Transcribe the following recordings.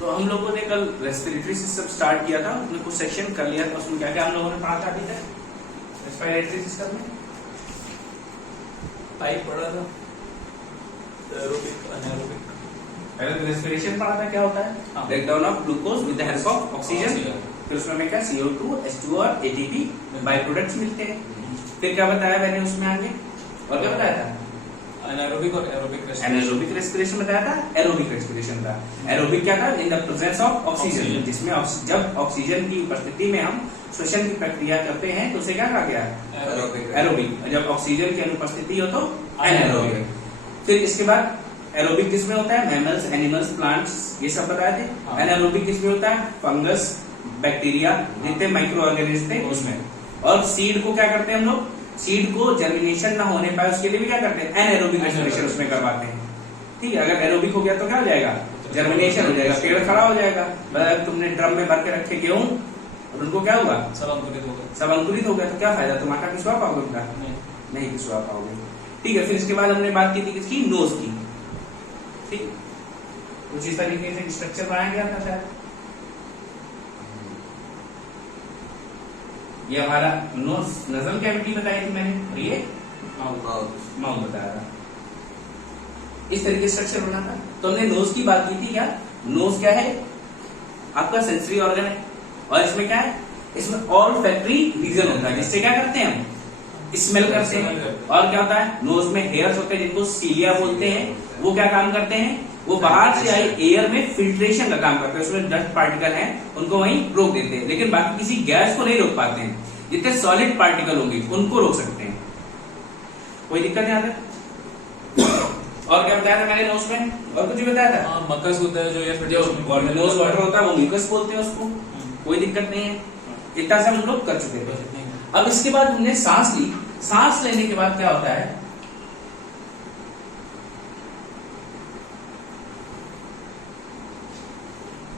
तो हम लोगों ने कल रेस्पिरेटरी सिस्टम स्टार्ट किया था, उसमें कुछ सेक्शन कर लिया था। उसमें क्या क्या हम लोगों ने पढ़ा था अभी तक रेस्पिरेटरी सिस्टम में? टाइप पढ़ा था, एरोबिक, अनएरोबिक। पहले तो रेस्पिरेशन पढ़ा था, क्या होता है? Break down of glucose with the help of oxygen. फिर उसमें हमें क्या CO2, H2 और ATP बाई प्रोडक्ट्स मिलते हैं। फिर क्या बताया मैंने उसमें आगे, और क्या बताया था? अनएरोबिक और एरोबिक रेस्पिरेशन। एनारोबिक रेस्पिरेशन बताया था, एरोबिक रेस्पिरेशन था। एरोबिक क्या था? In the presence of oxygen, जिसमें जब ऑक्सीजन की उपस्थिति में हम श्वसन की प्रक्रिया करते हैं तो उसे क्या कहा गया? एरोबिक। जब ऑक्सीजन की अनुपस्थिति हो तो एनारोबिक। फिर इसके बाद एरोबिक किसमें होता है? मैमल्स, एनिमल्स, प्लांट्स, ये सब बताए थे। एनारोबिक किसमें होता है? फंगस, बैक्टीरिया, जितने माइक्रो ऑर्गेनिज्म थे उसमें। और सीड को क्या करते हैं हम लोग? सीड को जर्मिनेशन ना होने पाए उसके लिए भी क्या करते हैं? एनारोबिक रेस्पिरेशन उसमें करवाते हैं। ठीक है, अगर एरोबिक हो गया तो क्या हो जाएगा? जर्मिनेशन हो जाएगा, पेड़ खड़ा हो जाएगा। तुमने ड्रम में भर के रखे गेहूं और उनको क्या हुआ? सब अंकुरित हो गए। सब अंकुरित हो गया, तो क्या फायदा? तुम आटा पिसवा पाओगे उनका? नहीं पिसवा पाओगे। ठीक है, फिर इसके बाद हमने बात की थी किसकी? नोज की। ठीक, कुछ इस तरीके से स्ट्रक्चर बनाया गया था शायद। ये हमारा नोज नजल कैविटी बताई थी मैंने, और ये माउथ बताया था। इस तरीके से स्ट्रक्चर बना था। तो हमने नोज की बात की थी। क्या नोज क्या है? आपका सेंसरी ऑर्गन है, और इसमें क्या है? इसमें ऑल फैक्ट्री रीजन होता है, जिससे क्या करते हैं हम? स्मेल करते हैं। और क्या होता है? नोज में हेयर्स होते हैं जिनको सीलिया बोलते हैं। वो क्या काम करते हैं? वो बाहर से आई एयर में फिल्ट्रेशन का काम करते हैं। उसमें डस्ट पार्टिकल हैं उनको वहीं रोक देते हैं, लेकिन बाकी किसी गैस को नहीं रोक पाते हैं। जितने सॉलिड पार्टिकल होंगे उनको रोक सकते हैं। कोई दिक्कत नहीं आता? और क्या बताया था मैंने नोज में? और कुछ भी बताया था? मकस होता है जो नोज वाटर होता है वो म्यूकस बोलते हैं उसको। कोई दिक्कत नहीं है, इतना सब हम लोग कर चुके थे। अब इसके बाद हमने सांस ली। सांस लेने के बाद क्या होता है?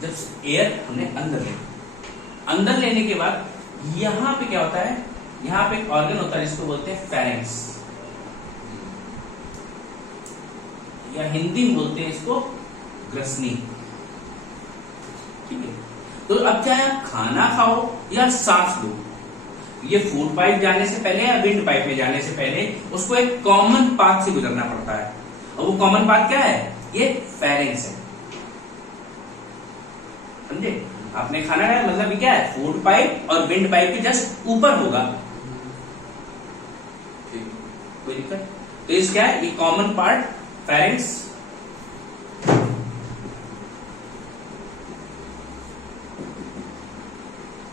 जब एयर हमने अंदर लेने के बाद यहां पे क्या होता है? यहां पे एक ऑर्गन होता है जिसको बोलते हैं फेरेंक्स, या हिंदी में बोलते हैं इसको ग्रसनी। ठीक है, तो अब चाहे आप खाना खाओ या सांस लो, ये फूड पाइप जाने से पहले या विंड पाइप में जाने से पहले उसको एक कॉमन पाथ से गुजरना पड़ता है। और वो कॉमन पाथ क्या है? ये फेरेंक्स है। समझे? आपने खाना खाया मतलब क्या है? फूड पाइप और विंड पाइप के जस्ट ऊपर होगा। कोई दिक्कत? तो इस क्या है? ये common part pharynx,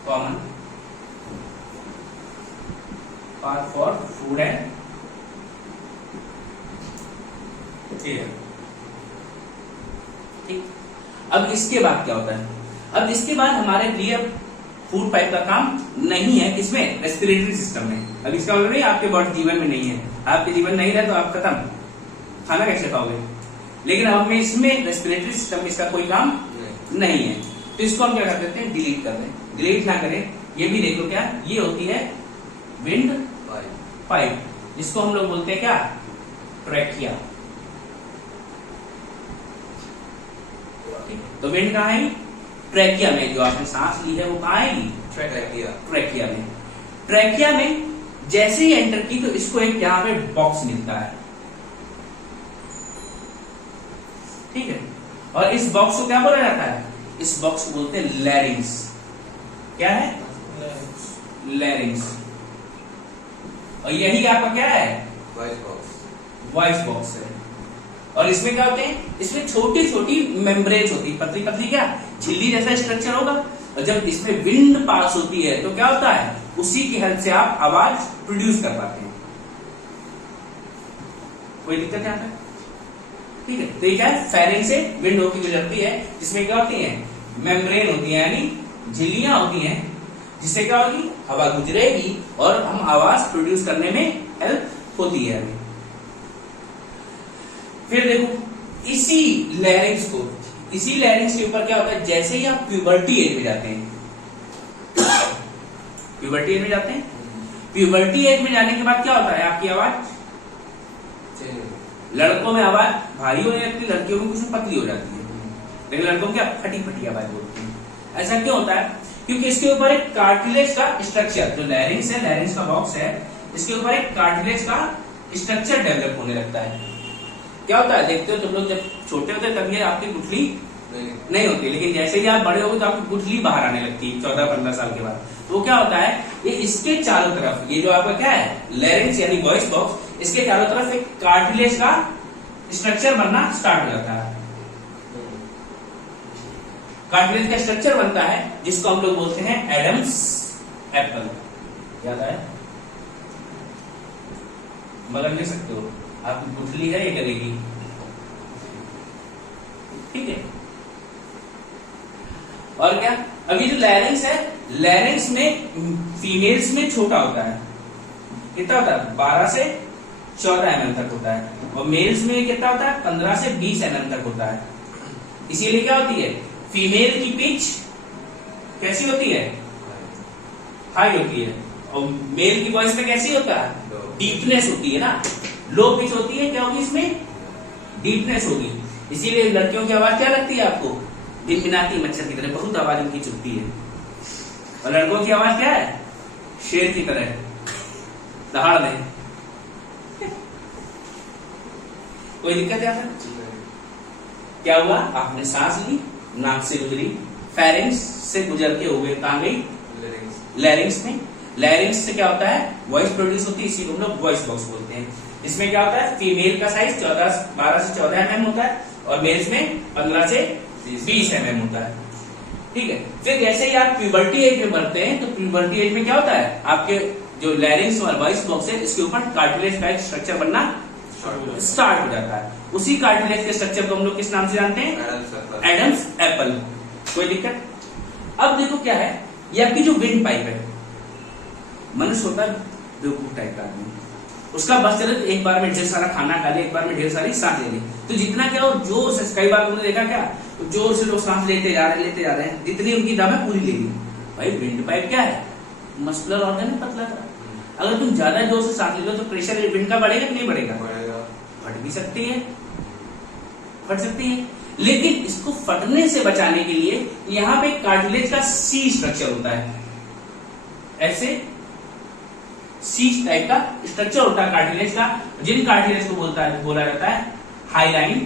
common part for food and air. ठीक, अब इसके बाद क्या होता है? अब इसके बाद हमारे लिए फूड पाइप का काम नहीं है। किसमें? रेस्पिरेटरी सिस्टम में। अब इसका मतलब नहीं आपके बॉडी जीवन में नहीं है। आपके जीवन नहीं रहे तो आप खत्म, खाना कैसे खाओगे? लेकिन अब में इसमें रेस्पिरेटरी सिस्टम में इसका कोई काम नहीं है। तो इसको हम क्या कर देते हैं? डिलीट कर दें। डिलीट ना करें, ये भी देखो क्या ये होती है? विंड पाइप, जिसको हम लोग बोलते हैं क्या? ट्रैकिया। तो विंड कहाँ है? ट्रैकिया में। जो आपने सांस ली है वो कहाँ आएगी? ट्रैकिया में। ट्रैकिया में जैसे ही एंटर की तो इसको एक यहाँ पे बॉक्स मिलता है। ठीक है, और इस बॉक्स को क्या बोला जाता है? इस बॉक्स को बोलते हैं लैरिंग्स। क्या है? लैरिंग्स। और यही आपका क्या है? वॉइस बॉक्स है। और इसमें क्या होते हैं? इसमें छोटी छोटी मेम्ब्रेन्स होती है, पतली पतली क्या झिल्ली जैसा स्ट्रक्चर होगा। और जब इसमें विंड पास होती है तो क्या होता है? उसी की हेल्प से आप आवाज प्रोड्यूस कर पाते हैं। कोई दिक्कत नहीं आता? ठीक है, तो ये क्या है? फेरेंक्स से विंड होती गुजरती है, जिसमें क्या होती है? मेम्ब्रेन होती है, यानी झिल्लियां होती हैं, जिससे क्या होगी? हवा गुजरेगी और हम आवाज प्रोड्यूस करने में हेल्प होती है। फिर देखो इसी लैरिंग्स के ऊपर क्या होता है? जैसे ही आप प्यूबर्टी एज में जाते हैं, प्यूबर्टी एज में जाने के बाद क्या होता है? आपकी आवाज लड़कों में आवाज भारी होने लगती है, लड़कियों में कुछ पतली हो जाती है। लेकिन लड़कों क्या फटी फटी आवाज बोलते हैं। ऐसा क्यों होता है? क्योंकि इसके ऊपर एक कार्टिलेज का स्ट्रक्चर, जो लैरिंग्स है, लैरिंग्स का बॉक्स है, इसके ऊपर एक कार्टिलेज का स्ट्रक्चर डेवलप होने लगता है। क्या होता है, देखते हो तुम लोग जब छोटे होते तब ये आपकी गुठली नहीं होती, लेकिन जैसे ही आप बड़े हो तो आपकी गुठली बाहर आने लगती है 14-15 साल के बाद। तो वो क्या होता है, ये इसके चारों तरफ, ये जो आपका क्या है लैरिंग्स यानी वॉइस बॉक्स, इसके चारों तरफ एक कार्टिलेज का स्ट्रक्चर बनना स्टार्ट हो जाता है। कार्टिलेज का स्ट्रक्चर बनता है जिसको हम लोग बोलते हैं एडम्स एप्पल। याद आया? बदल ले सकते हो, आपकी गुठली है ये करेगी, ठीक है। और क्या, अभी जो लैरिंग्स है, लैरिंग्स में फीमेल्स में छोटा होता है, कितना होता है 12 से 14 mm तक होता है, और मेल्स में कितना होता है 15 से 20 mm तक होता है। इसीलिए क्या होती है, फीमेल की पिच कैसी होती है, हाई होती है, और मेल की वॉइस में कैसी होता है, डीपनेस होती है ना, लो पिच होती है। क्या होगी इसमें, डीपनेस होगी। इसीलिए लड़कियों की आवाज क्या लगती है आपको, भिनभिनाती मच्छर की तरह, बहुत आवाज उनकी चुभती है। और लड़कों की आवाज क्या है, शेर की तरह, दहाड़ दे। कोई दिक्कत है? क्या हुआ, आपने सांस ली, नाक से गुजरी, फेरिंग्स से गुजर के हुए कहां गई, लैरिंग्स में। लैरिंग्स से क्या होता है, वॉइस प्रोड्यूस होती है, इसी को हम लोग वॉइस बॉक्स बोलते हैं। इसमें क्या होता है, फीमेल का साइज 12 से 14 mm होता है, और मेल्स में 15 से 20 mm होता है, ठीक है। फिर जैसे ही आप प्यूबर्टी एज में बढ़ते हैं, तो प्यूबर्टी एज में क्या होता है, आपके जो लैरिंग्स और वॉइस बॉक्स है, इसके ऊपर कार्टिलेज का एक स्ट्रक्चर बनना स्टार्ट हो जाता है। उसी कार्टिलेज के स्ट्रक्चर को हम लोग किस नाम से जानते हैं, एडम्स एप्पल। कोई दिक्कत? अब देखो क्या है, ये आपकी जो विंड पाइप है, मनुष्य होता है बेवकूफ टाइप का आदमी, उसका बस चले तो एक बार में ढेर सारा खाना खा ले, एक बार में ढेर सारी सांस ले ली, तो जितना क्या हो जोर से, कई बार तुमने देखा क्या, तो जोर से लोग सांस लेते जा रहे हैं, जितनी उनकी दम है पूरी ले ली। भाई विंड पाइप क्या है, मस्कुलर ऑर्गन है, पतला सा। अगर तुम ज्यादा जोर से सांस ले लो तो प्रेशर विंड का बढ़ेगा कि नहीं बढ़ेगा, फट भी सकती है, फट सकती है। लेकिन इसको फटने से बचाने के लिए यहाँ पे कार्टिलेज का सी स्ट्रक्चर होता है, ऐसे सी टाइप का स्ट्रक्चर होता है कार्टिलेज का, जिन कार्टिलेज को बोला जाता है हाइलाइन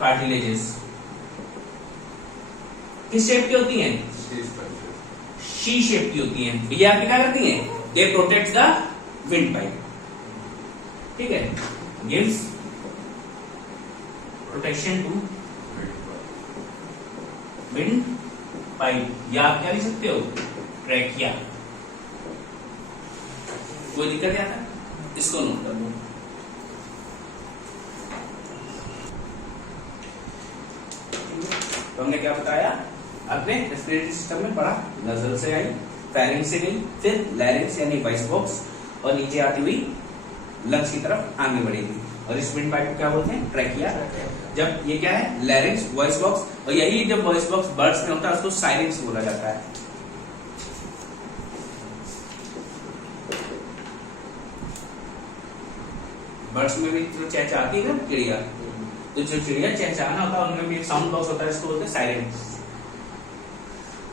कार्टिलेजेस। किस शेप की होती हैं, सी शेप की होती हैं। ये आपकी क्या करती हैं, they protect the windpipe, ठीक है, gives protection to windpipe, या आप क्या लिख सकते हो, ट्रैकिया। कोई दिक्कत है? इसको नोट कर लो। तो हमने क्या बताया, आपने रेस्पिरेटरी सिस्टम में पढ़ा, नजल से आई, फेरिंग्स से गई, फिर लैरिंग्स यानी वॉइस बॉक्स, और नीचे आती हुई लंग्स की तरफ आगे बढ़ेगी, और इस विंड पाइप को क्या बोलते हैं, ट्रैकिया। जब ये क्या है, लैरिंग्स, वॉइस बॉक्स, और यही जब वॉइस बॉक्स बर्ड्स में होता है उसको साइलेंस बोला जाता है। बर्ड्स में भी जो चहचहाती है ना चिड़िया, तो जो चिड़िया चहचहाना होता है उनमें भी एक साउंड बॉक्स होता है, इसको बोलते हैं साइलेंस,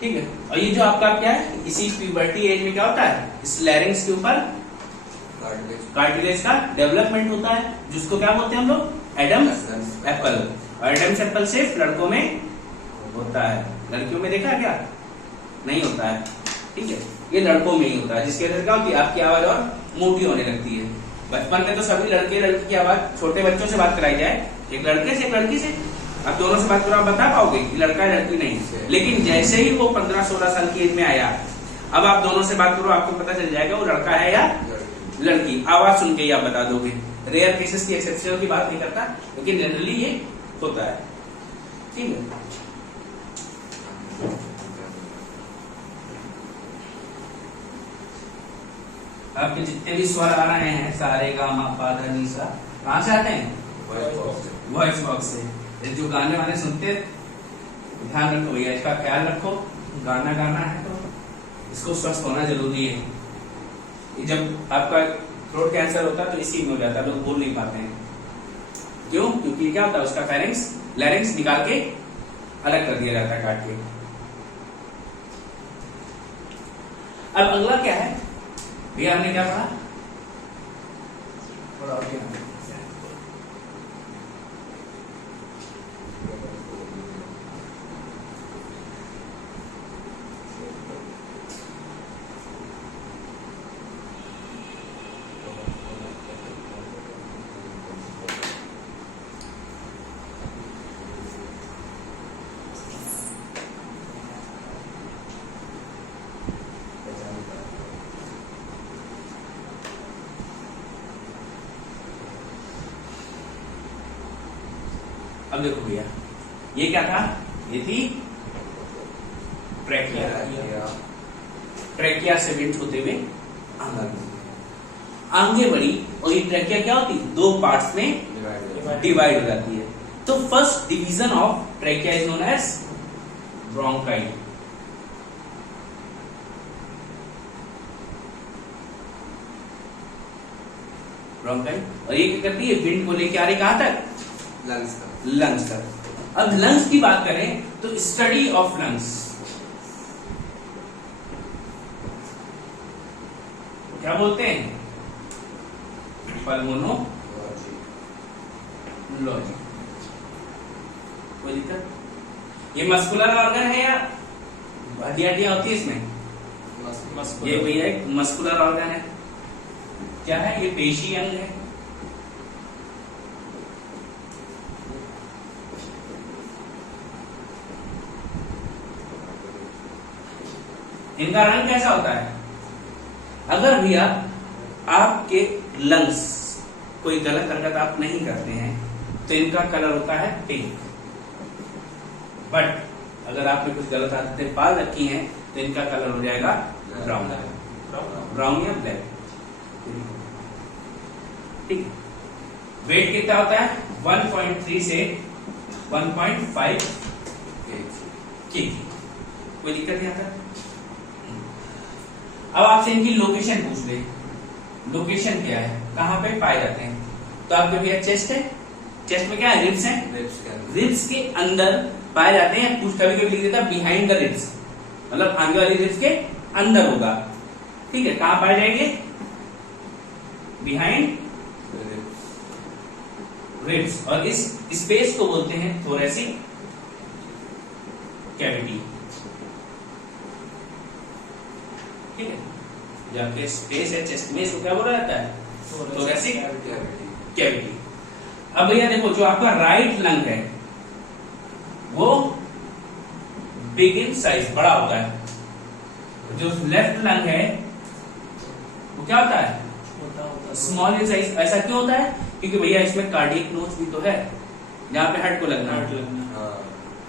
ठीक है। और ये जो आपका क्या है, इसी प्यूबर्टी एज में क्या होता है, इस लैरिंग्स के ऊपर कार्टिलेज का डेवलपमेंट होता है, जिसको क्या बोलते हैं हम लोग, एडम्स एप्पल। और एडम्स एप्पल सिर्फ लड़कों में होता है, लड़कियों में देखा क्या नहीं होता है, ठीक है, ये लड़कों में ही होता है, जिसकी वजह से क्या होती है, आपकी आवाज और मोटी होने लगती है। बचपन में तो सभी लड़के लड़की की आवाज, छोटे बच्चों से बात कराई जाए, एक लड़के से एक लड़की से, अब दोनों से बात करो, आप बता पाओगे कि लड़का है लड़की नहीं। लेकिन जैसे ही वो 15-16 साल की एज में आया, अब आप दोनों से बात करो, आपको पता चल जाएगा वो लड़का है या लड़की, आवाज सुन के ही आप बता दोगे। रेयर केसेस की, एक्सेप्शनल की बात नहीं करता, लेकिन जनरली ये होता है, ठीक है। आपके जितने भी स्वर आ रहे हैं, सारे गा मा पा धा नी सा, कहां से आते हैं, वॉइस बॉक्स से। जो गाने वाने सुनते, ध्यान रखो भैया, इसका ख्याल रखो, गाना गाना है तो इसको स्वस्थ होना जरूरी है। जब आपका थ्रोट कैंसर होता है तो इसी में हो जाता है, लोग बोल नहीं पाते हैं। क्यों? क्योंकि क्या होता है, उसका फेरिंग्स लैरिंग्स निकाल के अलग कर दिया जाता है काट के। अब अगला क्या है भैया, हमने क्या पढ़ा? थोड़ा और क्या? अब देखो भैया, ये क्या था? ये थी ट्रैकिया। ट्रैकिया से विंड होते हुए आगे बढ़ी, और ये ट्रैकिया क्या होती? दो पार्ट्स में डिवाइड हो जाती है। तो first division of trachea is known as bronchi. Bronchi, और ये क्या करती है? विंड को लेके आ रही कहां तक? लंग्स तक। अब लंग्स की बात करें तो स्टडी ऑफ लंग्स क्या बोलते हैं? पल्मोनोलॉजी। कोई दिक्कत? ये मस्कुलर ऑर्गन है या हड्डियां होती है इसमें? ये भैया एक मस्कुलर ऑर्गन है। क्या है? ये पेशी अंग है। इनका रंग कैसा होता है? अगर भैया आपके लंग्स कोई गलत हरकत आप नहीं करते हैं तो इनका कलर होता है पिंक। बट अगर आपने कुछ गलत आदतें पाल रखी हैं तो इनका कलर हो जाएगा ब्राउन। ब्राउन या ब्लैक। ठीक है। वेट कितना होता है? 1.3 से 1.5 केजी। कोई दिक्कत नहीं आता? अब आपसे इनकी लोकेशन पूछ ले। लोकेशन क्या है, कहां पे पाए जाते हैं? तो आपके भैया चेस्ट है। चेस्ट में क्या है? रिब्स है। रिब्स के अंदर पाए जाते हैं। कुछ कभी कभी लिख देता बिहाइंड द रिब्स, मतलब आगे वाली रिब्स के अंदर होगा। ठीक है। कहां पाए जाएंगे? Behind ribs. और इस स्पेस को बोलते हैं थोरेसिक कैविटी। ठीक है। जहाँ पे स्पेस है चेस्ट में, इसको क्या बोला जाता है? Thoracic cavity. अब भैया देखो, जो आपका राइट लंग है वो बिग इन साइज, बड़ा होता है। जो लेफ्ट लंग है वो क्या होता है? Small in size. ऐसा क्यों होता है? क्योंकि भैया इसमें कार्डियक नोच भी तो है, जहां पे हार्ट को लगना है।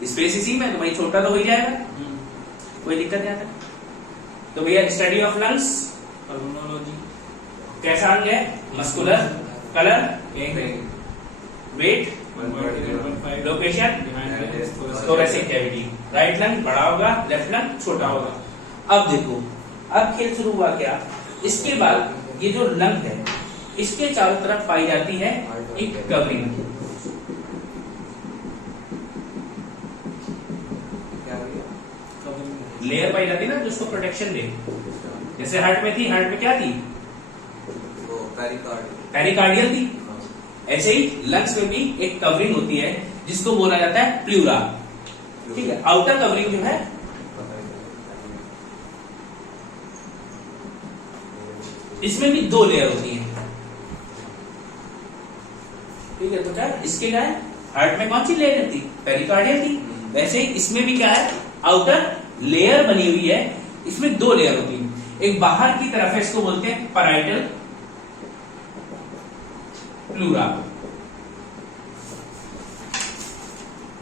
स्पेस इसी में, तो भाई छोटा तो हो ही जाएगा। कोई दिक्कत नहीं आता। तो भैया स्टडी ऑफ लंग्स पल्मोनोलॉजी। कैसा अंग है? Muscular. Colour? Weight? 1.5। Location? Thoracic cavity. Right lung बड़ा होगा, लेफ्ट लंग छोटा होगा। अब देखो, अब खेल शुरू हुआ क्या? इसके बाद ये जो लंग है इसके चारों तरफ पाई जाती है एक कवरिंग। लेयर पाई जाती है ना, जिसको प्रोटेक्शन दे। जैसे हार्ट में थी, हार्ट में क्या थी? पेरिकार्डियल थी। ऐसे ही लंग्स में भी एक कवरिंग होती है जिसको बोला जाता है प्लूरा। ठीक है। आउटर कवरिंग जो है इसमें भी 2 लेयर होती है। ठीक है। तो क्या इसके क्या है? हार्ट में कौन सी लेयर थी? पेरिकार्डियल थी। वैसे ही इसमें भी क्या है? आउटर लेयर बनी हुई है। इसमें 2 लेयर होती है। एक बाहर की तरफ है, इसको बोलते हैं पैराइटल प्लूरा।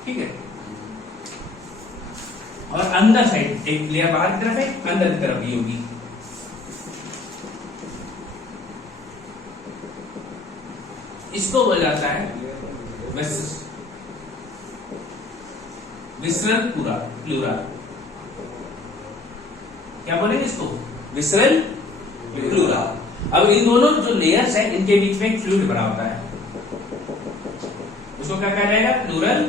ठीक है। और अंदर साइड एक लेयर बाहर की तरफ है, अंदर की तरफ भी होगी। इसको बोला जाता है विसरल प्लूरा। क्या बोलेंगे इसको? Visceral pleura. अब इन दोनों जो लेयर्स हैं इनके बीच में एक फ्लूइड बना होता है, उसको क्या कहा जाएगा? Pleural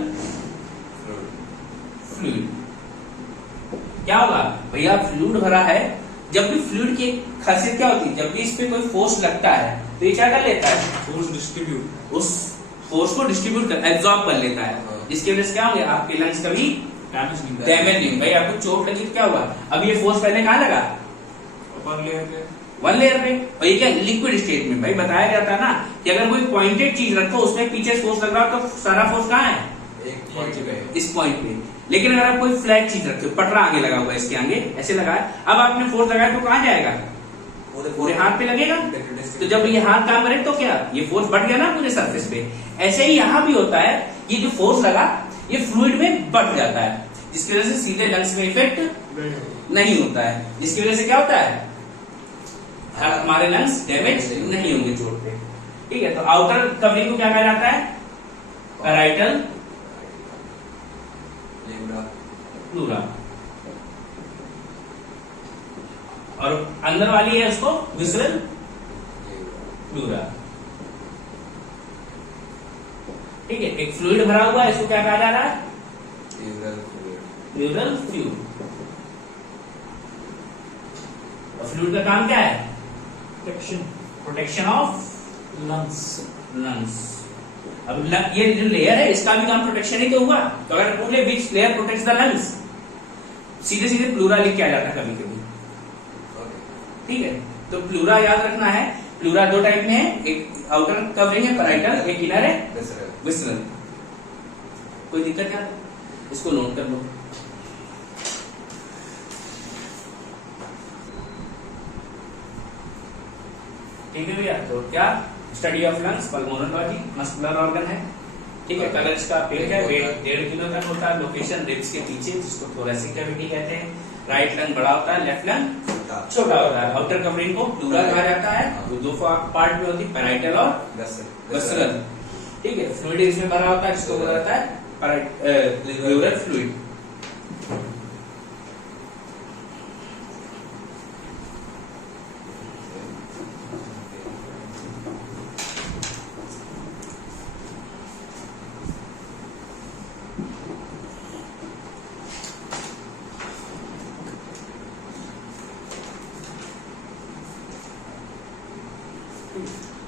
fluid. क्या होगा भैया, फ्लूइड भरा है, जब भी फ्लूइड की खासियत क्या होती है, जब भी इस पे कोई फोर्स लगता है तो ये क्या कर लेता है, फोर्स डिस्ट्रीब्यूट, उस फोर्स को डिस्ट्रीब्यूट कर, एब्जॉर्ब कर लेता है, जिसकी वजह से क्या होगा, आपके लंग्स कभी डैमेज नहीं। भाई आपको चोट लगी तो क्या हुआ, अब ये फोर्स पहले कहाँ लगा, वन लेयर पे, वन लेयर पे, और ये क्या लिक्विड स्टेट में। भाई बताया जाता है ना कि अगर कोई पॉइंटेड चीज रखो उसमें पीछे फोर्स लग रहा हो तो सारा फोर्स कहाँ है, एक पॉइंट पे, इस पॉइंट पे। लेकिन अगर आप कोई फ्लैट चीज रखते हो, पटरा आगे लगा हुआ है, इसके आगे ऐसे लगा है, अब आपने फोर्स लगाया तो कहाँ जाएगा, पूरे हाथ पे लगेगा। तो जब ये हाथ काम करे तो क्या, ये फोर्स बढ़ गया ना पूरे सरफेस पे। ऐसे ही यहाँ भी होता है, ये जो फोर्स लगा ये फ्लूइड में बढ़ जाता है, जिसकी वजह से सीधे लंग्स में इफेक्ट नहीं होता है, जिसकी वजह से क्या होता है, हमारे लंग्स डैमेज नहीं होंगे चोट पे। ठीक है, तो आउटर कवरिंग को क्या कहा जाता है, पैराइटल प्लूरा, और अंदर वाली है उसको विसरल प्लूरा। ठीक है, एक फ्लूइड भरा हुआ है, इसको क्या कहा जा रहा है, प्लूरल फ्लूइड। और फ्लूइड का काम क्या है, प्रोटेक्शन ऑफ लंग्स। अब ये जो लेयर है इसका भी काम प्रोटेक्शन ही तो हुआ, तो अगर बोले which layer protects the lungs, सीधे सीधे प्लूरा लिख के आ जाता कभी कभी। ठीक है, तो प्लूरा याद रखना है, प्लूरा दो टाइप में है, एक आउटर कवरिंग है पैराइटल, एक इनर है विसरल। कोई दिक्कत क्या, इसको नोट कर लो। ठीक है भैया, तो क्या study of lungs pulmonology muscular organ है। ठीक है, कलर इसका पेज है, वेट 1.5 किलो तक होता है, लोकेशन रिब्स के पीछे, जिसको थोरेसिक कैविटी कहते हैं। राइट लंग बड़ा होता है, लेफ्ट लंग छोटा होता है। आउटर कवरिंग को प्लूरा कहा जाता है, तो दो पार्ट में होती है, पैराइटल और विसरल। ठीक है, फ्लूइड इसमें भरा होता है, जिसको बोला जाता है प्लूरल फ्लूइड।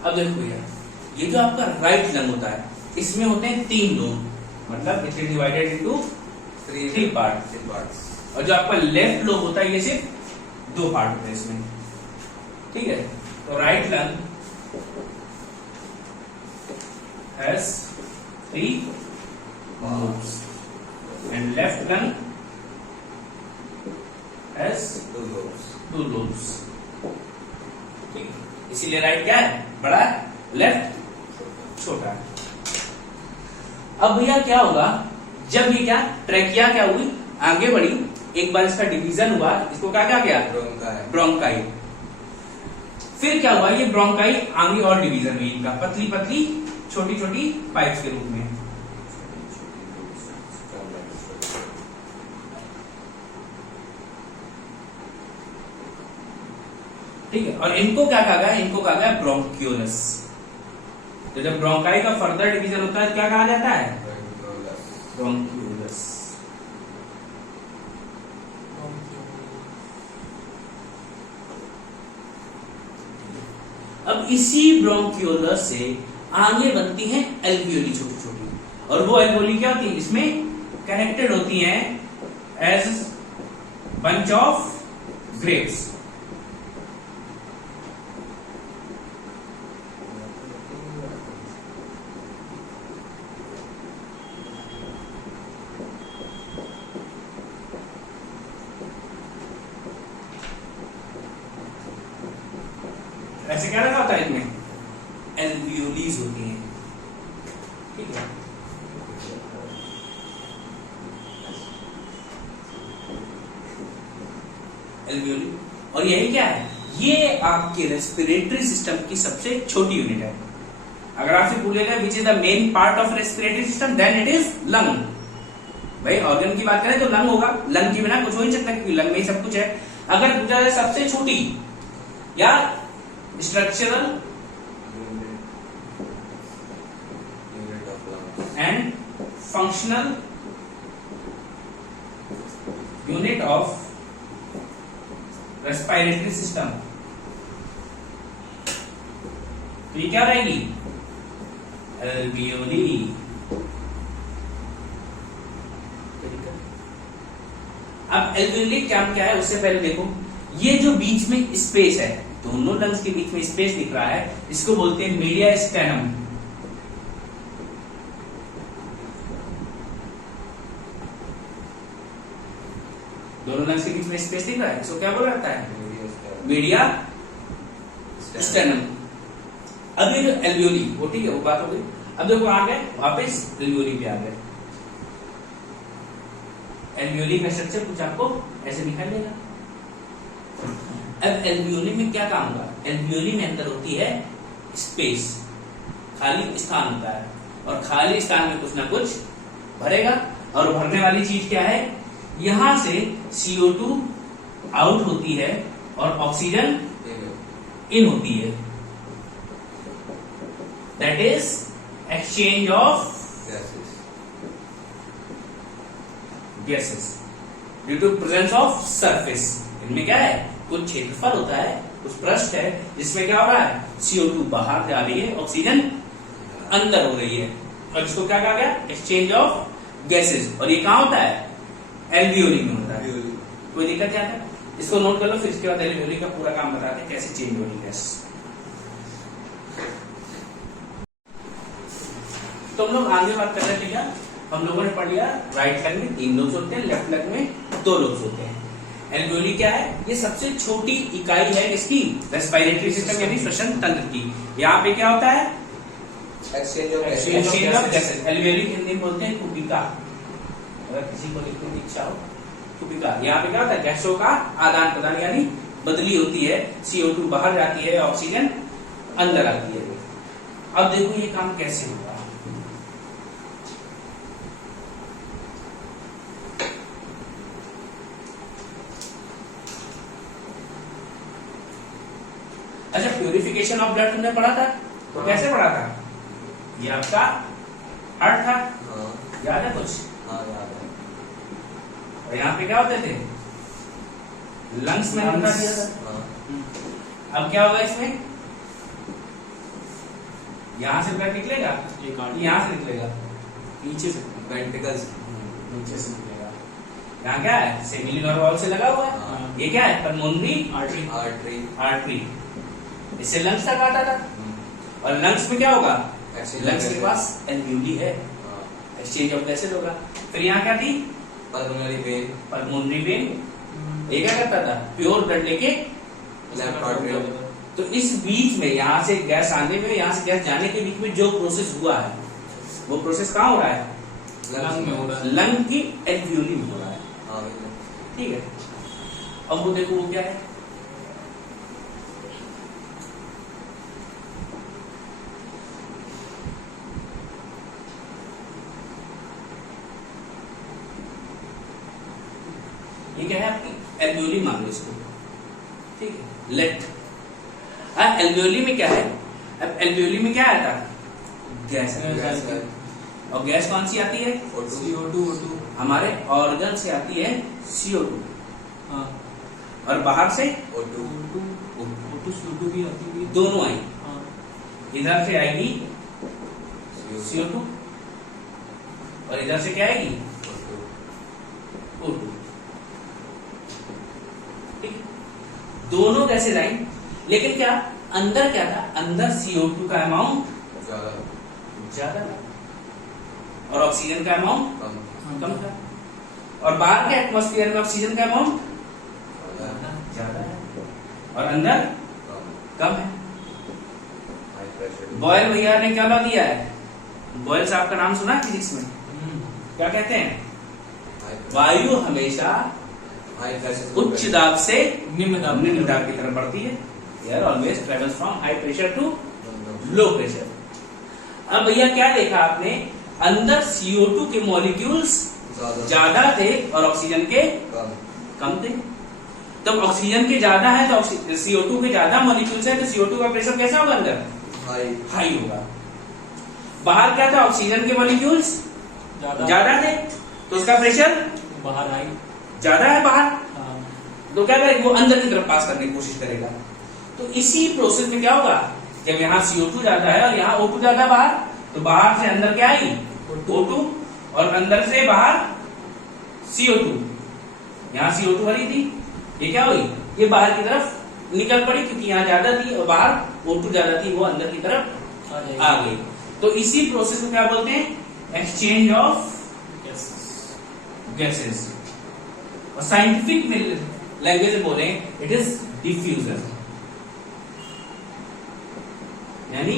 अब देखो भैया, ये जो आपका राइट लंग होता है, इसमें होते हैं 3 लोब, मतलब it is divided into 3 part. और जो आपका लेफ्ट लोब होता है, ये सिर्फ 2 पार्ट होते हैं इसमें। ठीक है, तो right lung has 3 lobes and left lung has 2 lobes। ठीक है, इसीलिए राइट क्या है, बड़ा है, लेफ्ट छोटा है। अब भैया क्या होगा, जब ये क्या ट्रैकिया क्या हुई, आगे बढ़ी, एक बार इसका डिवीजन हुआ, इसको क्या क्या किया, ब्रोंकाई। फिर क्या हुआ, ये ब्रोंकाई आगे और डिवीजन हुई इनका, पतली पतली छोटी छोटी पाइप्स के रूप में। ठीक है, और इनको क्या कहा गया, इनको कहा गया ब्रोंक्यूलस। तो जब ब्रोंकाई का फर्दर डिवीजन होता है क्या कहा जाता है, ब्रोंक्यूलस। अब इसी ब्रोंक्यूलस से आगे बनती हैं एल्वियोली छोटी छोटी, और वो एल्वियोली क्या होती है, इसमें कनेक्टेड होती हैं एज बंच ऑफ ग्रेप्स। ऐसे क्या रखा होता है, इसमें एल्वियोलीज होती हैं। ठीक है, एल्वियोली, और यही क्या है, ये आपके रेस्पिरेटरी सिस्टम की सबसे छोटी यूनिट है। अगर आपसे पूछेगा which is the main part of respiratory system, then it is lung. भाई ऑर्गन की बात करें तो लंग होगा, लंग के बिना कुछ हो नहीं सकता, क्योंकि लंग में ही सब कुछ है। अगर पूछा जाए सबसे छोटी या structural and functional unit of respiratory system, तो ये क्या रहेगी? एल्वियोली। अब एल्वियोली क्या है उससे पहले देखो, ये जो बीच में स्पेस है, दोनों लंग्स के बीच में स्पेस दिख रहा है, इसको बोलते हैं मीडिया स्टेनम। दोनों लंग्स के बीच में स्पेस दिख रहा है, इसको क्या बोला जाता है? Media stannum. अब ये जो एल्वियोली, वो ठीक है, वो बात हो गई। अब देखो आ गए वापस एल्वियोली पे आ गए। एल्वियोली का स्ट्रक्चर कुछ आपको ऐसे दिखाई देगा। अब एल्वियोली में क्या काम होगा? एल्वियोली में अंदर होती है स्पेस, खाली स्थान होता है, और खाली स्थान में कुछ ना कुछ भरेगा। और भरने वाली चीज क्या है? यहां से CO2 आउट होती है और ऑक्सीजन इन होती है। That is exchange of gases due to presence of surface. इनमें क्या है? कुछ क्षेत्रफल होता है, कुछ पृष्ठ है, जिसमें क्या हो रहा है? CO2 बाहर जा रही है, ऑक्सीजन अंदर हो रही है, और इसको क्या कहा गया? Exchange of gases. और ये कहां होता है? एल्वियोली में होता है। कोई दिक्कत क्या है? इसको नोट कर लो, फिर इसके बाद एल्वियोली का पूरा काम बताते हैं कैसे चेंज हो रही है गैस। तो हम लोग आगे बात कर रहे थे क्या? हम लोगों ने पढ़ लिया राइट लंग में 3 लोब्स होते हैं, लेफ्ट लंग में 2 लोब्स होते हैं। एल्वियोली क्या है? ये सबसे छोटी इकाई है इसकी रेस्पिरेटरी सिस्टम यानी श्वसन तंत्र की। यहाँ पे क्या होता है? Exchange of gases. Alveoli Hindi में बोलते हैं कुपिका। अगर किसी को लिखने की इच्छा हो, कुपिका। यहाँ पे क्या होता है? गैसों का आदान प्रदान यानी बदली होती है, CO2 बाहर जाती है, ऑक्सीजन अंदर आती है। अब देखो ये काम कैसे होगा। अच्छा, प्यूरिफिकेशन ऑफ ब्लड तुमने पढ़ा था, तो कैसे पढ़ा था? ये आपका हार्ट था, याद है कुछ? हाँ याद है। और यहाँ पे क्या होते थे? लंग्स में बता दिया था। अब क्या होगा इसमें? यहाँ से ब्लड निकलेगा, यहाँ से निकलेगा, नीचे से, वेंट्रिकल्स नीचे से निकलेगा। यहाँ क्या है? सेमिलिनर वॉल से लगा हुआ है। ये क्या है? Pulmonary artery. इससे लंग्स तक आता था। और लंग्स में क्या होगा? लंग्स के पास एल्वियोली है, एक्सचेंज ऑफ गैसेस होगा। फिर यहाँ क्या थी? Pulmonary vein. ये क्या करता था? प्योर ब्लड लेके लेफ्ट आर्टरी। तो इस बीच में यहाँ से गैस आने में, यहाँ से गैस जाने के बीच में जो प्रोसेस हुआ है, वो प्रोसेस कहाँ हो रहा है? लंग में हो रहा है। लंग की एल्वियोली में हो रहा है। ठीक है। अब वो देखो वो क्या है? ये क्या है? आपकी एल्वियोली मान लो इसको, ठीक है। लेट एल्वियोली में क्या है? अब एल्वियोली में क्या आता है? गैस। और गैस कौन सी आती है? CO2। हमारे ऑर्गन से आती है CO2। हाँ। और बाहर से O2 CO2 भी आती है। दोनों आई। हाँ। इधर से आएगी CO2 और इधर से क्या आएगी? O2। ठीक, दोनों गैसेज आई, लेकिन क्या अंदर क्या था? अंदर CO2 का अमाउंट ज्यादा था और ऑक्सीजन का अमाउंट कम था। और बाहर के एटमॉस्फेयर में ऑक्सीजन का अमाउंट ज्यादा है और अंदर कम है। बॉयल भैया ने क्या ला दिया है? बॉयल साहब का नाम सुना फिजिक्स में? क्या कहते हैं? वायु हमेशा उच्च दाब से निम्न दाब की तरफ बढ़ती है। Air always travels from high pressure to low pressure. अब भैया क्या देखा आपने? अंदर CO2 के मॉलिक्यूल्स ज्यादा थे और ऑक्सीजन के कम थे। तब ऑक्सीजन के ज्यादा है तो CO2 के ज्यादा मॉलिक्यूल्स है, तो CO2 का प्रेशर कैसा होगा? अंदर हाई होगा। बाहर क्या था? ऑक्सीजन के मॉलिक्यूल्स ज्यादा थे, तो उसका प्रेशर बाहर हाई ज्यादा है बाहर, हाँ, तो क्या करेगा वो अंदर की तरफ पास करने की कोशिश करेगा। तो इसी प्रोसेस में क्या होगा, जब यहाँ CO2 ज्यादा है और यहाँ O2 ज्यादा है बाहर, तो बाहर से अंदर क्या आई O2 और अंदर से बाहर CO2। यहाँ CO2 भरी थी, ये क्या हुई, ये बाहर की तरफ निकल पड़ी क्योंकि यहाँ ज्यादा थी और बाहर O2 ज्यादा थी, वो अंदर की तरफ आ गई। तो इसी प्रोसेस को क्या बोलते हैं, एक्सचेंज ऑफ गैसेस। और साइंटिफिक लैंग्वेज में बोले इट इज डिफ्यूजन, यानी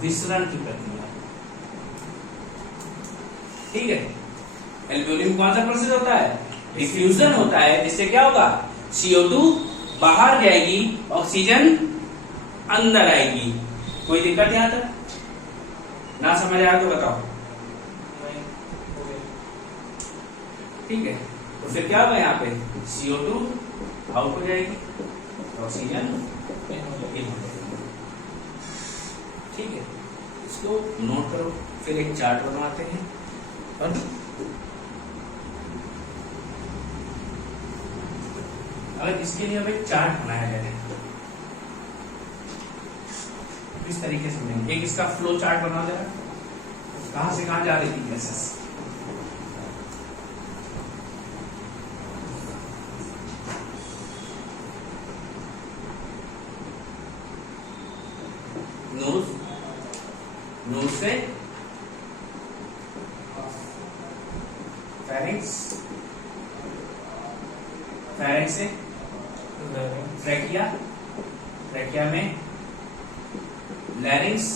विसरण की प्रक्रिया। ठीक है, एल्वियोली में कौन सा प्रोसेस होता है, डिफ्यूजन होता है, जिससे क्या होगा CO2 बाहर जाएगी, ऑक्सीजन अंदर आएगी। कोई दिक्कत यहां तक, ना समझ आया तो बताओ। ठीक है, तो फिर क्या होगा यहाँ पे CO2 आउट हो जाएगी, ऑक्सीजन इन हो जाएगी। ठीक है, इसको नोट करो, फिर एक चार्ट बनवाते हैं। और अगर इसके लिए अब एक चार्ट बनाया जाए, किस तरीके से बनेंगे, एक इसका फ्लो चार्ट बना जरा, कहां से कहां जा रही थी गैसेस। नोज से फेरिंक्स, फेरिंक्स से ट्रैकिया, ट्रैकिया में लैरिंक्स।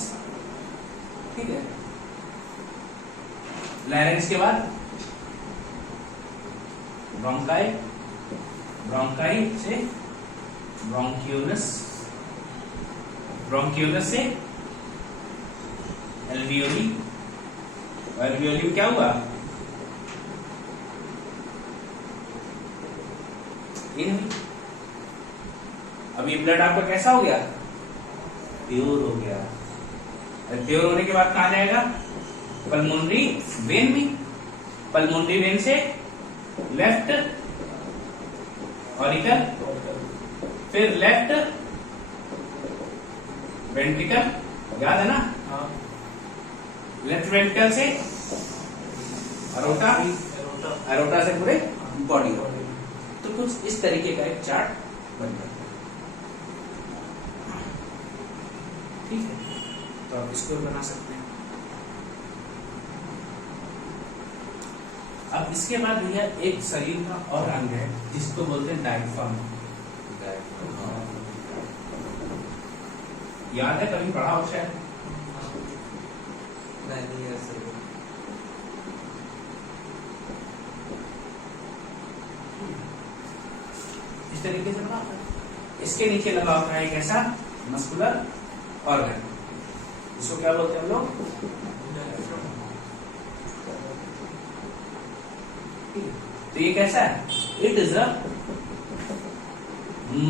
ठीक है, लैरिंक्स के बाद ब्रोंकाई, ब्रोंकाई से ब्रोंक्यूलस, ब्रोंक्यूलस से एल्वियोली, एल्वियोली में क्या हुआ, इन। अब ये ब्लड आपका कैसा हो गया, प्योर हो गया। प्योर होने के बाद कहां जाएगा, पल्मोनरी वेन में, पल्मोनरी वेन से लेफ्ट ऑरिकल, फिर लेफ्ट वेंट्रिकल, याद है ना, लेफ्ट वेंट्रिकल से अरोटा, अरोटा से पूरे बॉडी। तो कुछ इस तरीके का एक चार्ट बन जाता है। ठीक है, तो आप इसको बना सकते हैं। अब इसके बाद भैया एक शरीर का और अंग है जिसको बोलते हैं डायफ्राम। याद है, कभी पढ़ा हो शायद, इस तरीके से लगा होता है। इसके नीचे लगा होता है एक ऐसा मस्कुलर ऑर्गन, इसको क्या बोलते हैं हम लोग, तो ये कैसा है, it is a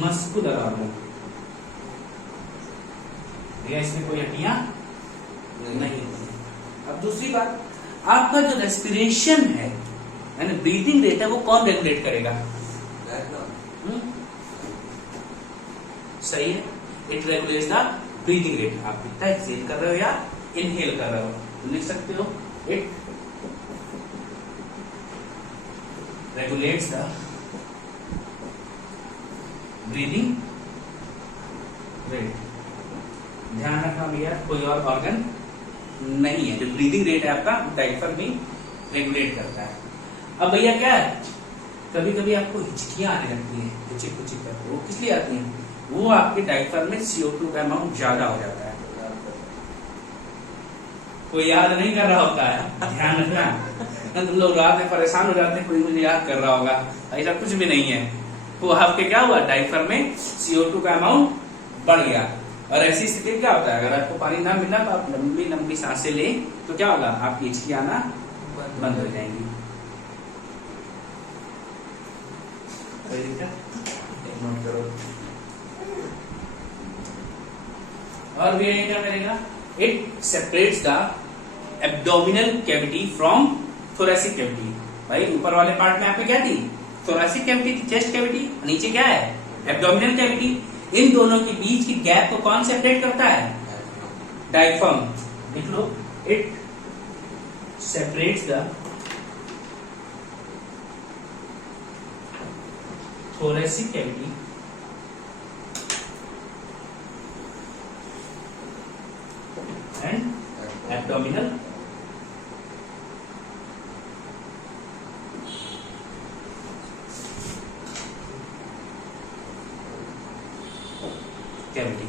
muscular organ. भैया इसमें कोई हड्डियां नहीं होती। अब दूसरी बात, आपका जो रेस्पिरेशन है यानी ब्रीथिंग रेट है, वो कौन रेगुलेट करेगा, सही है, it regulates the breathing rate. आप कितना एक्सहेल कर रहे हो या इनहेल कर रहे हो, तो लिख सकते हो it regulates the breathing rate. ध्यान रखना भैया, कोई और ऑर्गन नहीं है, जो ब्रीदिंग रेट है आपका डायफ्राम में रेगुलेट करता है। अब भैया क्या है, कभी कभी आपको हिचकियां आने लगती है, हिचिक हिचिक करके, वो किस लिए आती हैं, वो आपके डायफ्राम में CO2 का अमाउंट ज्यादा हो जाता है। कोई याद नहीं कर रहा होता है, ध्यान रखना। तुम लोग रात में परेशान हो जाते हैं, कोई मुझे याद कर रहा होगा, ऐसा कुछ भी नहीं है। तो आपके क्या हुआ, डायफ्राम में CO2 का अमाउंट बढ़ गया। और ऐसी स्थिति क्या होता है, अगर आपको पानी ना मिला तो आप लंबी लंबी सांसें लें तो क्या होगा, आपकी हिचकी आना बंद हो जाएंगी। नोट करो। और भी क्या करेगा, it separates the abdominal cavity from thoracic cavity. भाई ऊपर वाले पार्ट में आपकी क्या थी, थोरैसिक कैविटी, चेस्ट कैविटी, नीचे क्या है एब्डोमिनल कैविटी। इन दोनों के बीच की गैप को कौन सेपरेट करता है? डायफ्राम। देख लो, it separates the thoracic cavity and abdominal cavity।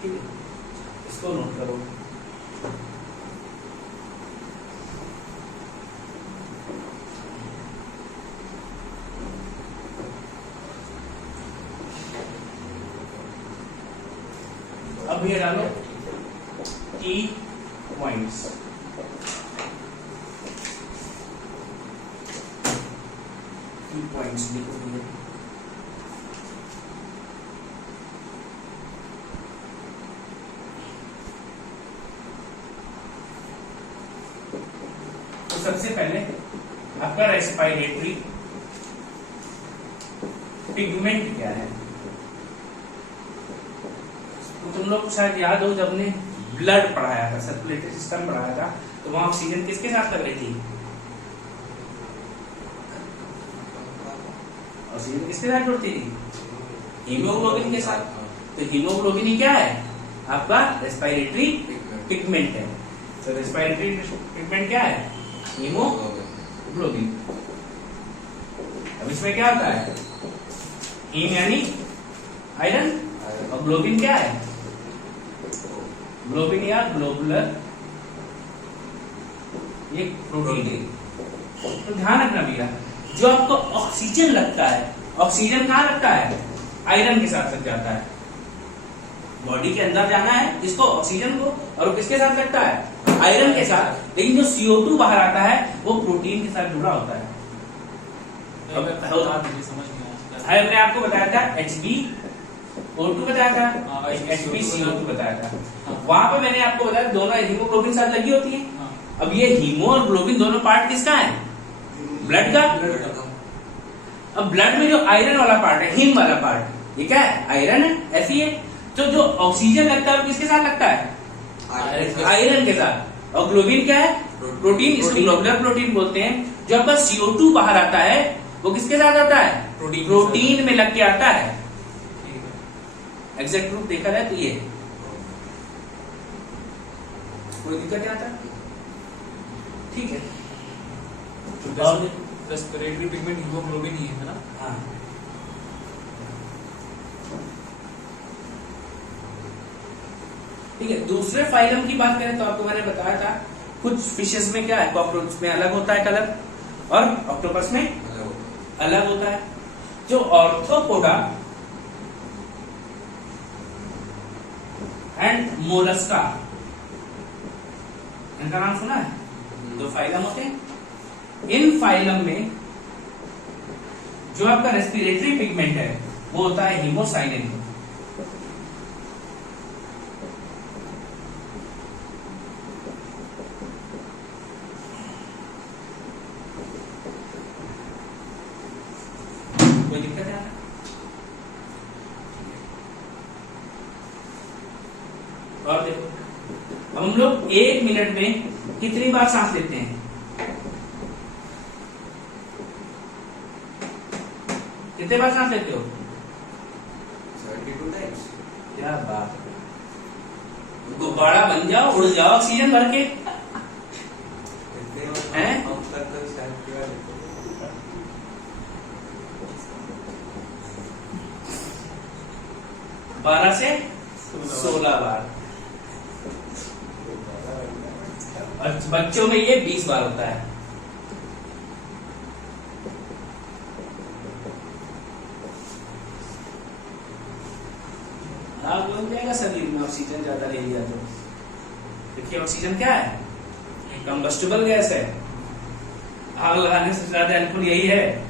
ठीक है, इसको नोट करो। अब ये डालो की पॉइंट्स। की पॉइंट्स लिखो भैया। तो सबसे पहले आपका रेस्पिरेटरी पिगमेंट क्या है? तुम लोग शायद याद हो जब ने ब्लड पढ़ाया था, सर्कुलेटरी सिस्टम पढ़ाया था, तो वहां ऑक्सीजन किसके साथ लग रही थी? ऑक्सीजन किसके साथ जुड़ती थी? हीमोग्लोबिन के साथ। तो हीमोग्लोबिन ही क्या है? आपका रेस्पिरेटरी पिगमेंट है। तो रेस्पिरेटरी पिगमेंट क्या है? हीमोग्लोबिन। अब इसमें क्या होता है? हीम यानी आयरन, और ग्लोबिन क्या है? ग्लोबिन या ग्लोबुलर ये प्रोटीन। तो ध्यान रखना भैया, जो आपको ऑक्सीजन लगता है, ऑक्सीजन कहाँ लगता है? आयरन के साथ लग जाता है। बॉडी के अंदर जाना है इसको, ऑक्सीजन को, और वो किसके साथ लगता है? आयरन के साथ। लेकिन जो CO2 बाहर आता है वो प्रोटीन के साथ जुड़ा होता है। मैंने आपको बताया था HbO2 बताया था, HbCO2 बताया था। वहां पे मैंने आपको बताया दोनों हीमोग्लोबिन साथ लगी होती है। अब ये हीमो और ग्लोबिन दोनों पार्ट किसका है? ब्लड का। अब ब्लड में जो आयरन वाला पार्ट है, हीम वाला पार्ट, ये क्या है? आयरन है, ऐसी है। तो जो ऑक्सीजन लगता है वो किसके साथ लगता है? आयरन के साथ। और ग्लोबिन क्या है? प्रोटीन, इसको ग्लोबुलर प्रोटीन बोलते हैं। जो आपका CO2 बाहर आता है वो किसके साथ आता है? प्रोटीन में लग के आता है। एग्जैक्ट रूप देखा जाए तो ये कोई दिक्कत नहीं आता, ठीक है। रेस्पिरेटरी पिगमेंट हीमोग्लोबिन ही है ना? हाँ, ठीक है। दूसरे फाइलम की बात करें तो आपको मैंने बताया था कुछ फिशेस में क्या है, कॉकरोच में अलग होता है कलर, और ऑक्टोपस में अलग होता है। जो ऑर्थोपोडा एंड मोलस्का, इनका नाम सुना है? दो फाइलम होते हैं। इन फाइलम में जो आपका रेस्पिरेटरी पिगमेंट है वो होता है हीमोसाइनिन। कोई दिक्कत है? और देखो, अब हम लोग 1 मिनट में कितनी बार सांस लेते हैं? कितने बार सांस लेते हो? 72 times। क्या बात है, गुब्बारा बन जाओ, उड़ जाओ ऑक्सीजन भर के। हैं? 12 से 16 बार। और बच्चों में ये 20 बार होता है। आग लग जाएगा शरीर में ऑक्सीजन ज्यादा ले लिया तो। देखिए ऑक्सीजन क्या है? कंबस्टिबल गैस है। आग लगाने से ज्यादा हेल्पफुल यही है।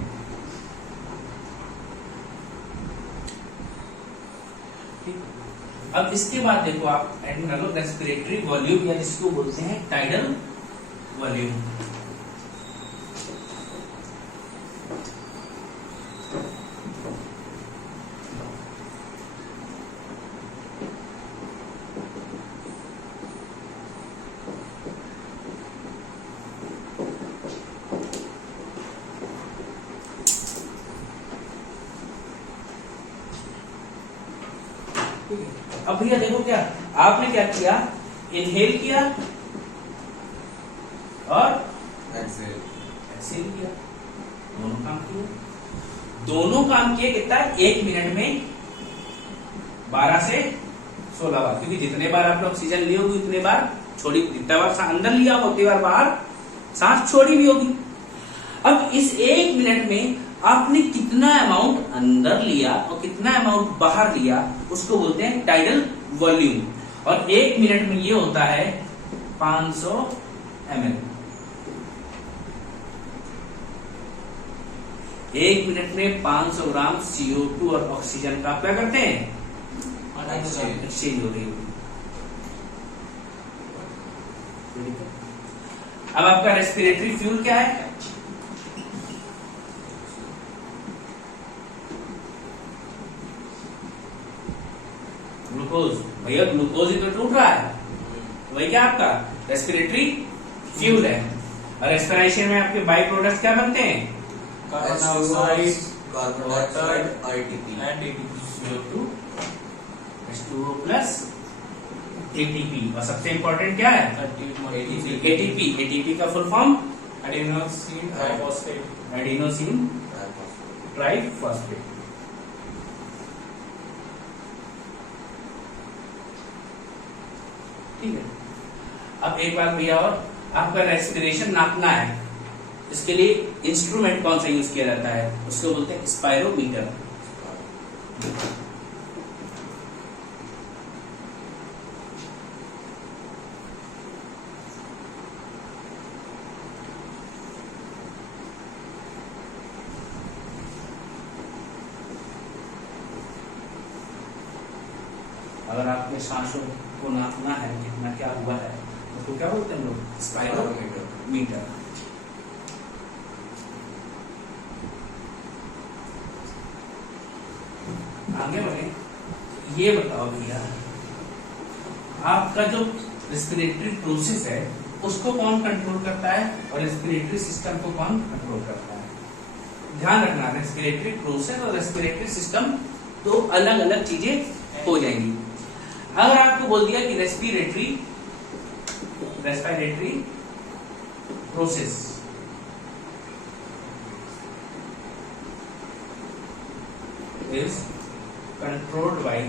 अब इसके बाद देखो आप एड कर लो रेस्पिरेटरी वॉल्यूम, या जिसको बोलते हैं टाइडल वॉल्यूम। अब भैया देखो क्या आपने क्या किया, इनहेल किया और एक्सहेल किया, दोनों काम किए। दोनों काम किए कितना, 1 मिनट में 12 से 16 बार, क्योंकि जितने बार आपने ऑक्सीजन ली होगी उतने बार छोड़ी, जितना बार अंदर लिया होगा उतनी बार बाहर सांस छोड़ी भी होगी। अब इस 1 मिनट में आपने कितना अमाउंट अंदर लिया और कितना अमाउंट बाहर लिया, उसको बोलते हैं टाइडल वॉल्यूम। और 1 मिनट में ये होता है 500 ml। 1 मिनट में 500 ग्राम CO2 और ऑक्सीजन का क्या करते हैं, एक्सचेंज हो रही है। अब आपका रेस्पिरेटरी फ्यूल क्या है, ग्लूकोज। भैया ग्लूकोज ही तो टूट रहा है, वही क्या आपका रेस्पिरेटरी फ्यूल है। और रेस्पिरेशन में आपके बाई प्रोडक्ट क्या बनते हैं, carbon dioxide, carbon dioxide, RTP and ATP. CO2 H2O plus ATP। और सबसे इंपॉर्टेंट क्या है, ATP। ATP का full form adenosine triphosphate. Adenosine triphosphate. ठीक है। अब एक बात भैया, और आपका रेस्पिरेशन नापना है, इसके लिए इंस्ट्रूमेंट कौन सा यूज किया जाता है, उसको बोलते हैं स्पायरोमीटर। अगर आपके सांसों को नापना है कितना क्या हुआ है, उसको क्या बोलते हैं हम लोग, स्पायरोमीटर। आगे बढ़े, ये बताओ भैया, आपका जो रेस्पिरेटरी प्रोसेस है उसको कौन कंट्रोल करता है और रेस्पिरेटरी सिस्टम को कौन कंट्रोल करता है। ध्यान रखना, रेस्पिरेटरी प्रोसेस और रेस्पिरेटरी सिस्टम दो अलग अलग चीजें हो जाएंगी। अगर आपको बोल दिया कि respiratory process is controlled by,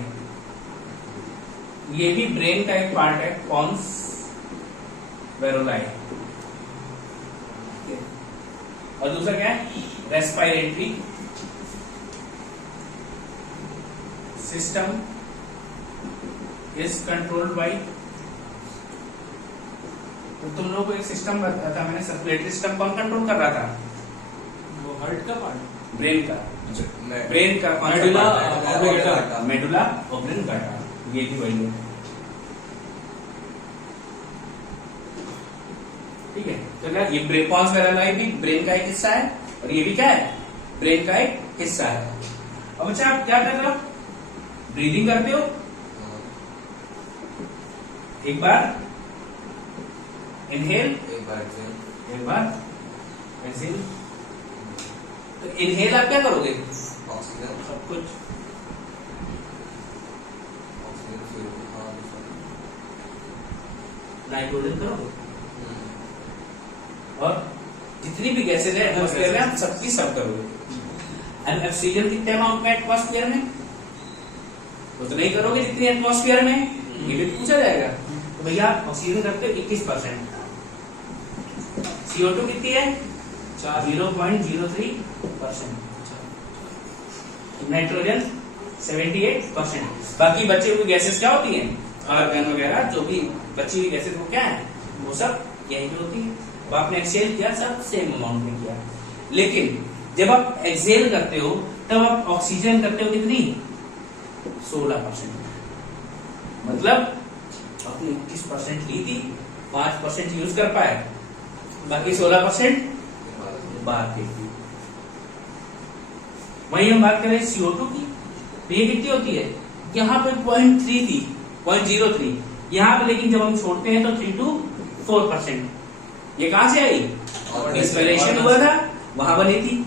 ये भी ब्रेन का एक पार्ट है, पॉन्स वेरोलाई। और दूसरा क्या है, respiratory system is controlled by. तो तुम लोगों को एक सिस्टम बताया था मैंने, सर्कुलेटरी सिस्टम कौन कंट्रोल कर रहा था, वो हार्ट का पार्ट, ब्रेन का। ब्रेन का कौन सा मेडुला पार्ट है? ऑब्लिंगेटा। मेडुला ऑब्लिंगेटा, ये भी वही है। ठीक है, तो क्या ये ब्रेन, पॉन्स वेरोलाई भी ब्रेन का एक हिस्सा है और ये भी क्या है, ब्रेन का एक हिस्सा है। अब अच्छा आप क्या कर रहे हो, ब्रीदिंग करते हो, एक बार इनहेल, एक बार एक्सहेल। तो इनहेल आप क्या करोगे, ऑक्सीजन, सब कुछ नाइट्रोजन करोगे, और जितनी भी गैसेज है एटमॉस्फेयर में आप सबकी सब करोगे। एंड ऑक्सीजन कितने अमाउंट में एटमॉस्फेयर में, उतना ही करोगे जितनी एटमॉस्फेयर में, ये भी पूछा जाएगा। तो भैया ऑक्सीजन करते हो 21%, CO2 कितनी है 0.03%, नाइट्रोजन 78%। बाकी बचे हुए गैसेस क्या होती हैं, आर्गन वगैरह जो भी बची हुई गैसेस वो क्या है, वो सब यही पे होती है। अब आपने एक्सहेल किया, सब सेम अमाउंट में किया, लेकिन जब आप एक्सहेल करते हो तब आप ऑक्सीजन करते हो कितनी, 16%। मतलब आपने 21% ली थी, 5% यूज कर पाए, बाकी 16% बाहर फेंक दी। वहीं हम बात करें CO2 की, तो ये कितनी होती है, यहाँ पे 0.3 थी, 0.03, यहाँ पे लेकिन जब हम छोड़ते हैं तो 3 to 4%। ये कहां से आई, इंस्पिरेशन हुआ था वहां बनी थी।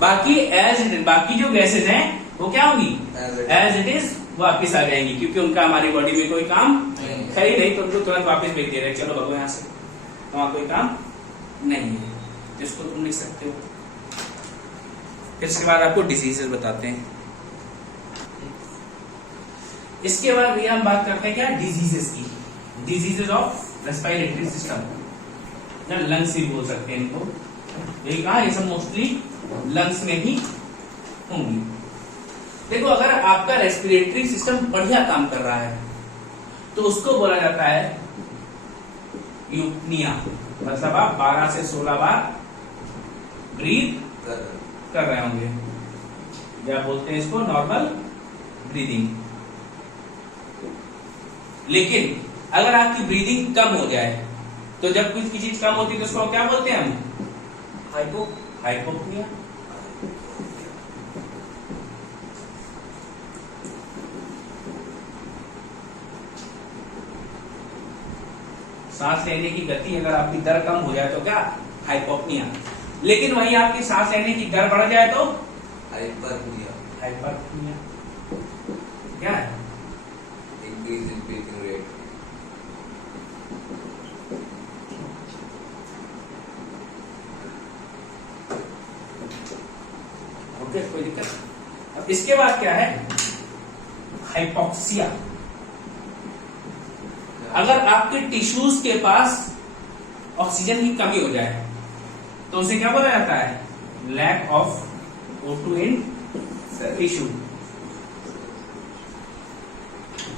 बाकी बाकी जो गैसेज हैं वो क्या होंगी, एज इट इज वापस आ जाएंगी, क्योंकि उनका हमारी बॉडी में कोई काम नहीं। है ही नहीं, तो उनको तुरंत वापस भेज दे रहे हैं, चलो भगो यहाँ से, वहां कोई काम नहीं है, जिसको तुम लिख सकते हो। फिर इसके बाद आपको डिजीजेस बताते हैं। इसके बाद भैया हम बात करते हैं क्या, डिजीजेस की। डिजीजेस ऑफ रेस्पिरेटरी सिस्टम, या लंग्स भी बोल सकते हैं इनको। ये कहा, ये सब मोस्टली लंग्स में ही होंगी। देखो, अगर आपका रेस्पिरेटरी सिस्टम बढ़िया काम कर रहा है तो उसको बोला जाता है यूपनिया, मतलब आप 12 से 16 बार ब्रीथ कर रहे होंगे, या बोलते हैं इसको नॉर्मल ब्रीदिंग। लेकिन अगर आपकी ब्रीदिंग कम हो जाए, तो जब कुछ की चीज कम होती है तो उसको क्या बोलते हैं हम, हाइपोपनिया। सांस लेने की गति, अगर आपकी दर कम हो जाए तो क्या, हाइपोपनिया। लेकिन वहीं आपकी सांस लेने की दर बढ़ जाए तो हाइपरनिया। हाइपरनिया। क्या है, increase in breathing rate. Okay, कोई दिक्कत। अब इसके बाद क्या है, हाइपोक्सिया। अगर आपके टिश्यूज के पास ऑक्सीजन की कमी हो जाए तो उसे क्या बोला जाता है, lack of O2 in tissue.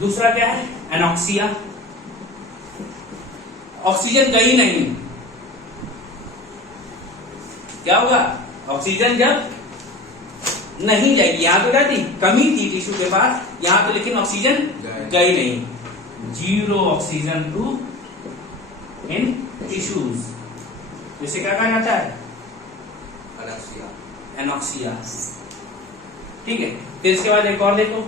दूसरा क्या है, एनॉक्सिया। ऑक्सीजन गई नहीं, क्या होगा, ऑक्सीजन जब नहीं जाएगी, यहां तो जाती, कमी थी टिश्यू के पास, यहां तो लेकिन ऑक्सीजन गई नहीं, जीरो ऑक्सीजन टू इन टिश्यूज, इसे क्या कहा जाता है, एनॉक्सिया। एनॉक्सिया। ठीक है, फिर इसके बाद एक और देखो,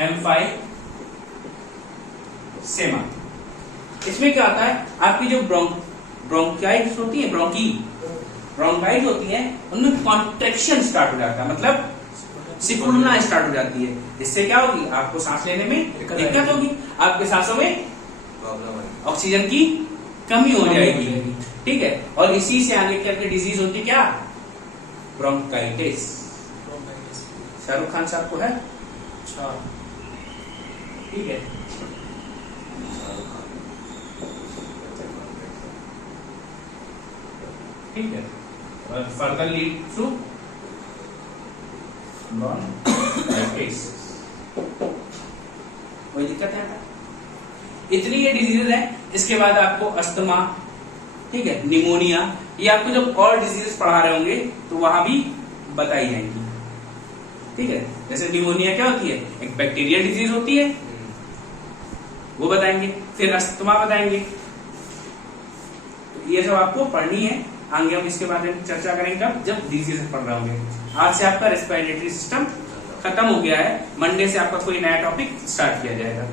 M5 सेमा। इसमें क्या होता है, आपकी जो ब्रोंकाइटिस होती है, ब्रोंकाइट होती है, उनमें कॉन्ट्रेक्शन स्टार्ट हो जाता है, मतलब सिकुड़ना स्टार्ट हो जाती है। इससे क्या होगी, आपको सांस लेने में दिक्कत होगी, आपके सांसों में प्रॉब्लम है। ऑक्सीजन की कमी हो जाएगी। ठीक है, और इसी से आगे करके डिजीज होती क्या, ब्रोंकाइटिस। शाहरुख खान साहब को है, अच्छा, ठीक है। ठीक है, और फर्दर लीड टू ब्रोंकाइटिस। कोई दिक्कत है? इतनी ये डिजीजेज है। इसके बाद आपको अस्थमा, ठीक है, निमोनिया, ये आपको जब और डिजीजेस पढ़ा रहे होंगे तो वहां भी बताई जाएंगी। ठीक है, जैसे निमोनिया क्या होती है, एक बैक्टीरियल डिजीज होती है, वो बताएंगे, फिर अस्थमा बताएंगे। तो ये सब आपको पढ़नी है, आगे हम इसके बारे में चर्चा करेंगे कब, जब डिजीज पढ़ रहे होंगे। आज से आपका रेस्पिरेटरी सिस्टम खत्म हो गया है, मंडे से आपका कोई नया टॉपिक स्टार्ट किया जाएगा।